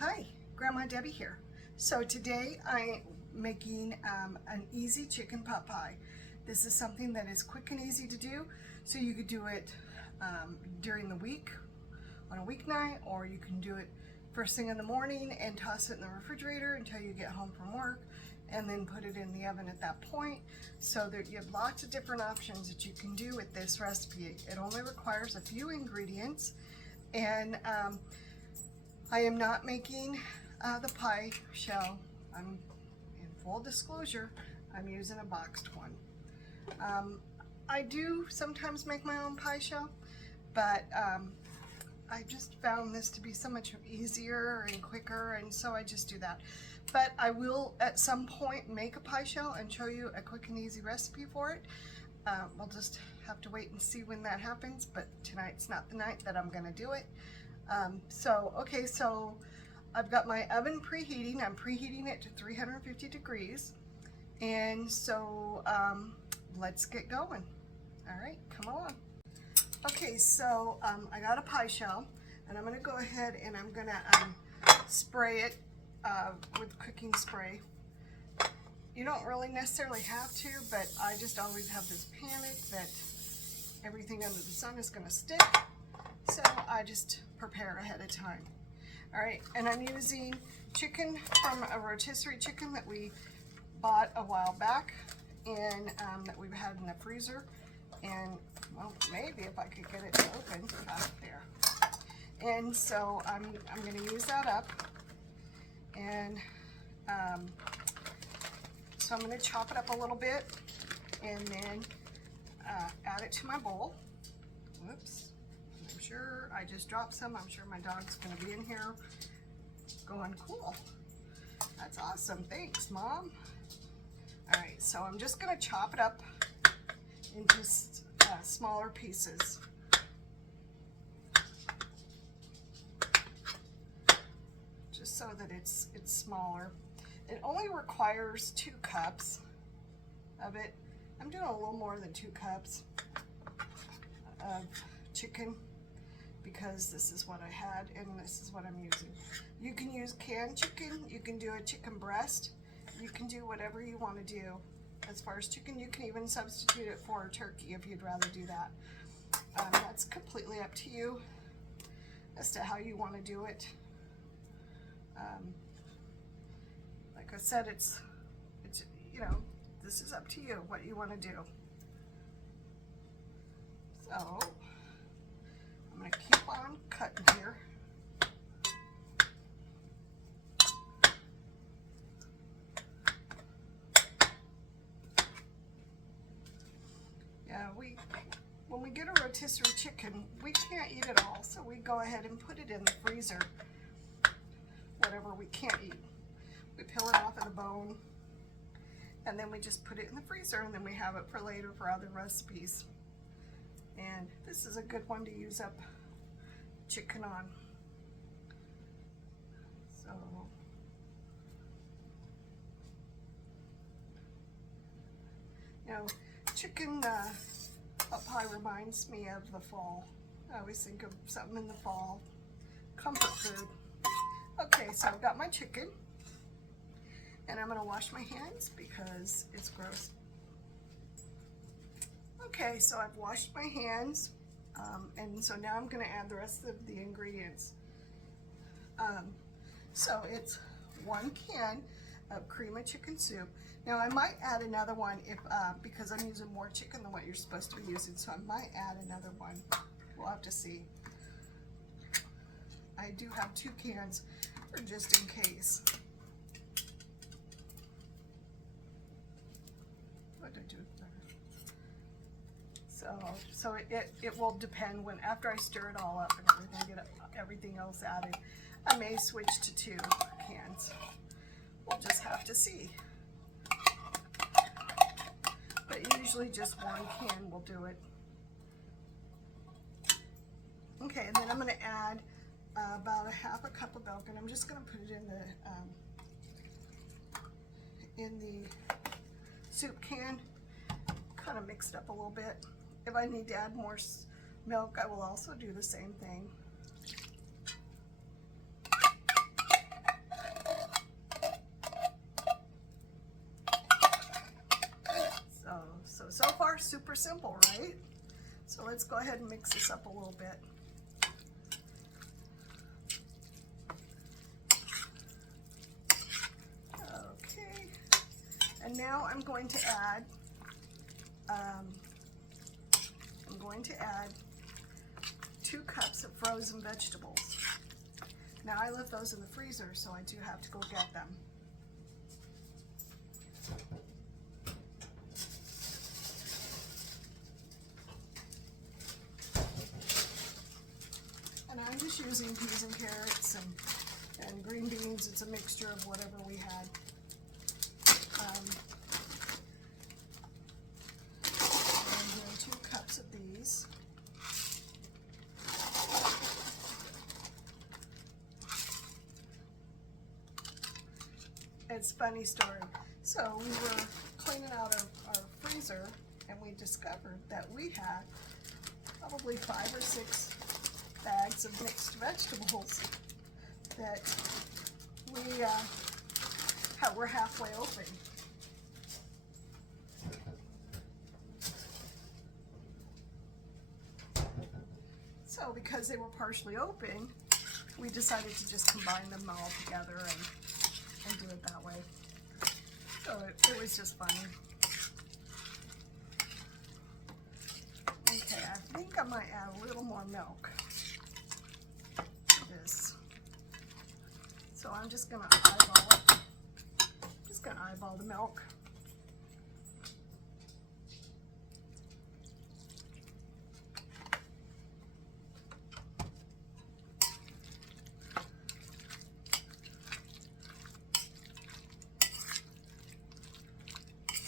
Hi, Grandma Debbie here. So today I'm making an easy chicken pot pie. This is something that is quick and easy to do, so you could do it during the week on a weeknight, or you can do it first thing in the morning and toss it in the refrigerator until you get home from work, and then put it in the oven at that point. So that you have lots of different options that you can do with this recipe. It only requires a few ingredients, and I am not making the pie shell. I'm in full disclosure, I'm using a boxed one. I do sometimes make my own pie shell, but I just found this to be so much easier and quicker, and so I just do that. But I will at some point make a pie shell and show you a quick and easy recipe for it. We'll just have to wait and see when that happens, but tonight's not the night that I'm gonna do it. Okay, so I've got my oven preheating. I'm preheating it to 350 degrees. And so let's get going. All right, come on. Okay, so I got a pie shell, and I'm gonna go ahead and I'm gonna spray it with cooking spray. You don't really necessarily have to, but I just always have this panic that everything under the sun is gonna stick. So I just prepare ahead of time. All right, and I'm using chicken from a rotisserie chicken that we bought a while back, and that we've had in the freezer. And well, maybe if I could get it to open there. And so I'm going to use that up, and so I'm going to chop it up a little bit, and then add it to my bowl. Whoops. I'm sure I just dropped some. I'm sure my dog's going to be in here going, cool. That's awesome. Thanks, Mom. All right, so I'm just going to chop it up into smaller pieces. Just so that it's smaller. It only requires 2 cups of it. I'm doing a little more than 2 cups of chicken, because this is what I had and this is what I'm using. You can use canned chicken, you can do a chicken breast, you can do whatever you want to do. As far as chicken, you can even substitute it for a turkey if you'd rather do that. That's completely up to you as to how you want to do it. Like I said, it's you know, this is up to you what you want to do. So I'm going to keep on cutting here. Yeah, when we get a rotisserie chicken, we can't eat it all, so we go ahead and put it in the freezer. Whatever we can't eat, we peel it off of the bone, and then we just put it in the freezer, and then we have it for later for other recipes. And this is a good one to use up chicken on. So you know, chicken pot pie reminds me of the fall. I always think of something in the fall. Comfort food. Okay, so I've got my chicken, and I'm going to wash my hands because it's gross. Okay, so I've washed my hands, and so now I'm going to add the rest of the ingredients. So it's 1 can of cream of chicken soup. Now I might add another one if because I'm using more chicken than what you're supposed to be using, so I might add another one. We'll have to see. I do have 2 cans for just in case. What did I do there? So it will depend when, after I stir it all up and everything, get everything else added, I may switch to 2 cans. We'll just have to see. But usually just 1 can will do it. Okay, and then I'm going to add about a half a cup of milk, and I'm just going to put it in the soup can. Kind of mix it up a little bit. If I need to add more milk, I will also do the same thing. super simple, right? So let's go ahead and mix this up a little bit. Okay, and now I'm going to add 2 cups of frozen vegetables. Now I left those in the freezer, so I do have to go get them. And I'm just using peas and carrots and green beans. It's a mixture of whatever we had. I'm doing 2 cups of these. It's a funny story. So we were cleaning out our freezer and we discovered that we had probably 5 or 6 bags of mixed vegetables that we were halfway open. So because they were partially open, we decided to just combine them all together and do it that way. So it was just funny. Okay, I think I might add a little more milk to this. So I'm just gonna eyeball it. Just gonna eyeball the milk.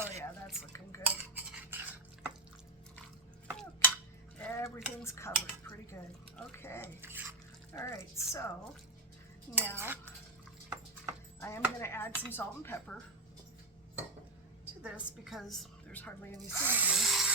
Oh yeah, that's looking good. Okay. Everything's covered pretty good. Okay. All right, so now I am going to add some salt and pepper to this because there's hardly any seasoning.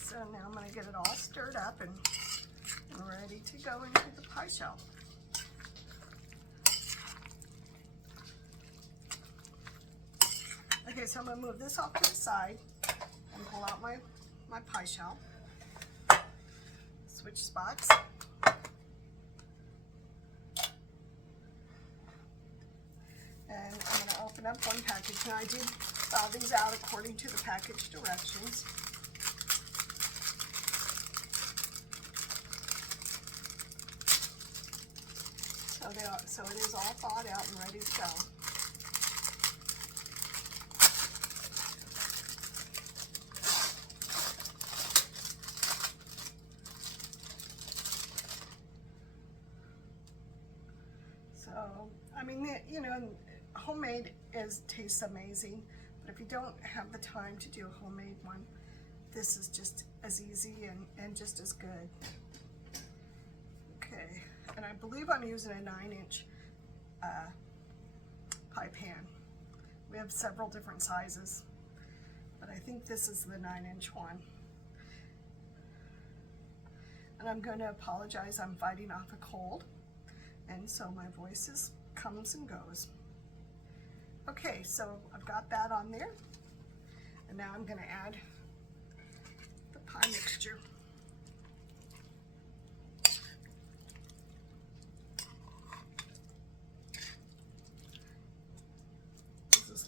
So now I'm going to get it all stirred up and ready to go into the pie shell. Okay, so I'm going to move this off to the side and pull out my pie shell. Switch spots. And I'm going to open up one package. Now I did thaw these out according to the package directions. So it is all thawed out and ready to go. So, I mean, you know, homemade tastes amazing, but if you don't have the time to do a homemade one, this is just as easy and just as good. Okay. And I believe I'm using a 9-inch pie pan. We have several different sizes, but I think this is the 9-inch one. And I'm going to apologize, I'm fighting off a cold, and so my voice comes and goes. Okay, so I've got that on there, and now I'm going to add the pie mixture.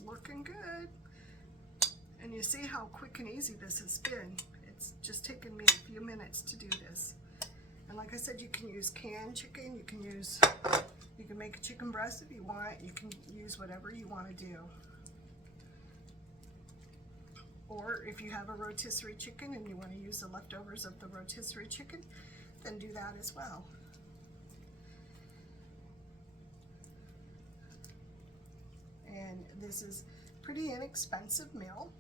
Looking good. And you see how quick and easy this has been. It's just taken me a few minutes to do this. And like I said, you can use canned chicken, you can make a chicken breast if you want, you can use whatever you want to do. Or if you have a rotisserie chicken and you want to use the leftovers of the rotisserie chicken, then do that as well. And this is a pretty inexpensive meal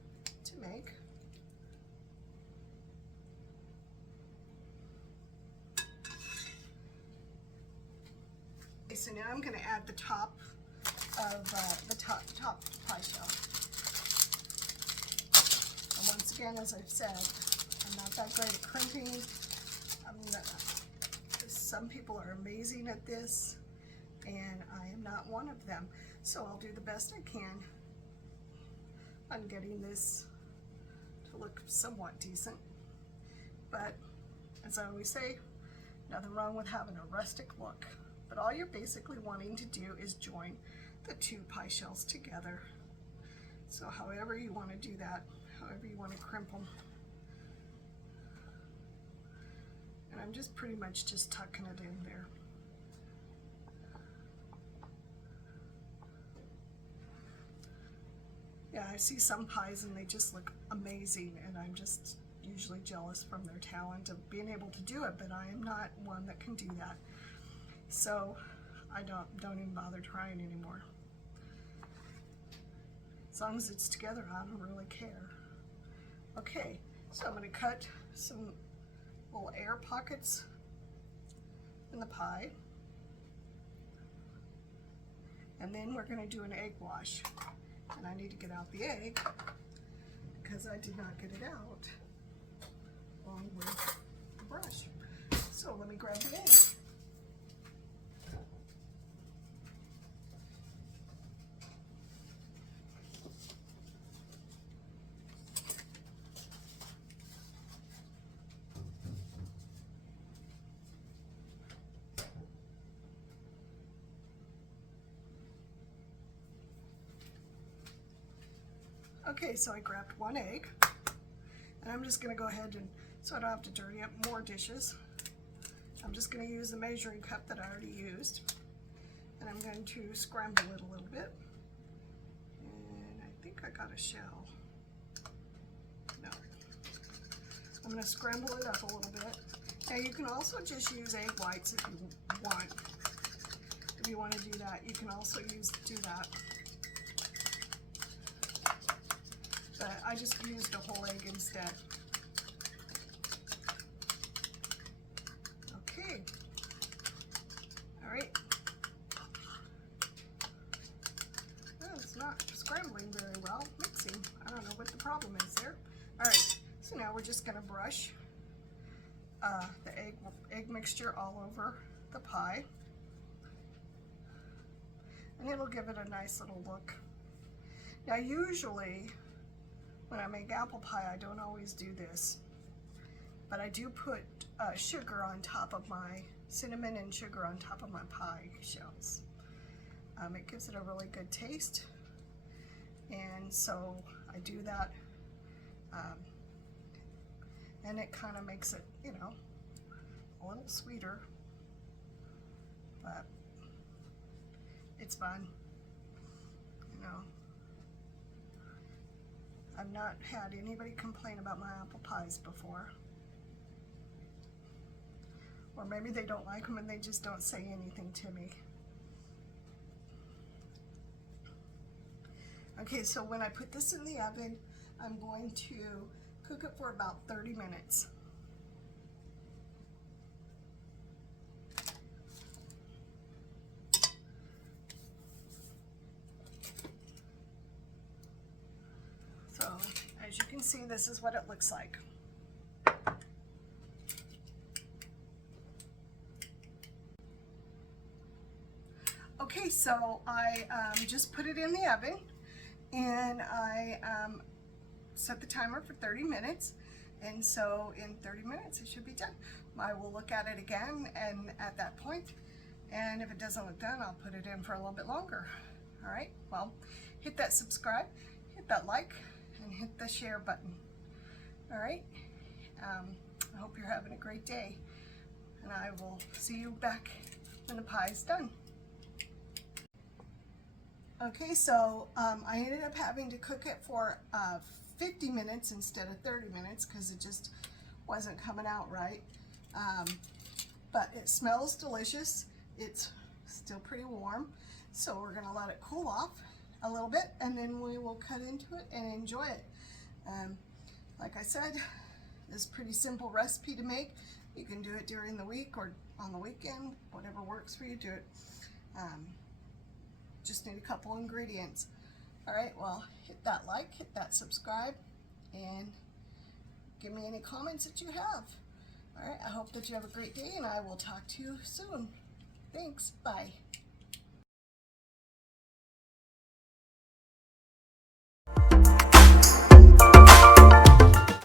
to make. so now I'm going to add the top of the top pie shell. And once again, as I've said, I'm not that great at crimping. Some people are amazing at this, and I am not one of them. So I'll do the best I can on getting this to look somewhat decent. But as I always say, nothing wrong with having a rustic look. But all you're basically wanting to do is join the two pie shells together. So however you want to do that, however you want to crimp them. And I'm just pretty much just tucking it in there. Yeah, I see some pies and they just look amazing, and I'm just usually jealous from their talent of being able to do it, but I am not one that can do that. So I don't even bother trying anymore. As long as it's together, I don't really care. Okay, so I'm going to cut some little air pockets in the pie, and then we're going to do an egg wash. And I need to get out the egg because I did not get it out along with the brush. So let me grab the egg. Okay, so I grabbed one egg, and I'm just going to go ahead and, so I don't have to dirty up more dishes, I'm just going to use the measuring cup that I already used, and I'm going to scramble it a little bit, and I think I got a shell. No. I'm going to scramble it up a little bit. Now you can also just use egg whites if you want. If you want to do that, you can also do that. But I just used a whole egg instead. Okay. All right. Well, it's not scrambling very well, mixing. I don't know what the problem is there. All right, so now we're just gonna brush the egg mixture all over the pie. And it'll give it a nice little look. Now usually, when I make apple pie, I don't always do this, but I do put sugar on top of my, cinnamon and sugar on top of my pie shells. It gives it a really good taste, and so I do that, and it kind of makes it, you know, a little sweeter, but it's fun, you know. I've not had anybody complain about my apple pies before. Or maybe they don't like them and they just don't say anything to me. Okay, so when I put this in the oven, I'm going to cook it for about 30 minutes. So, as you can see, this is what it looks like. Okay, so I just put it in the oven, and I set the timer for 30 minutes, and so in 30 minutes it should be done. I will look at it again, and at that point, and if it doesn't look done, I'll put it in for a little bit longer. All right, well, hit that subscribe, hit that like, and hit the share button. All right, I hope you're having a great day, and I will see you back when the pie is done. Okay, so I ended up having to cook it for 50 minutes instead of 30 minutes because it just wasn't coming out right. But it smells delicious. It's still pretty warm, so we're gonna let it cool off a little bit, and then we will cut into it and enjoy it. Like I said, it's a pretty simple recipe to make. You can do it during the week or on the weekend, whatever works for you, do it. Just need a couple ingredients. All right, well, hit that like, hit that subscribe, and give me any comments that you have. All right, I hope that you have a great day, and I will talk to you soon. Thanks, bye.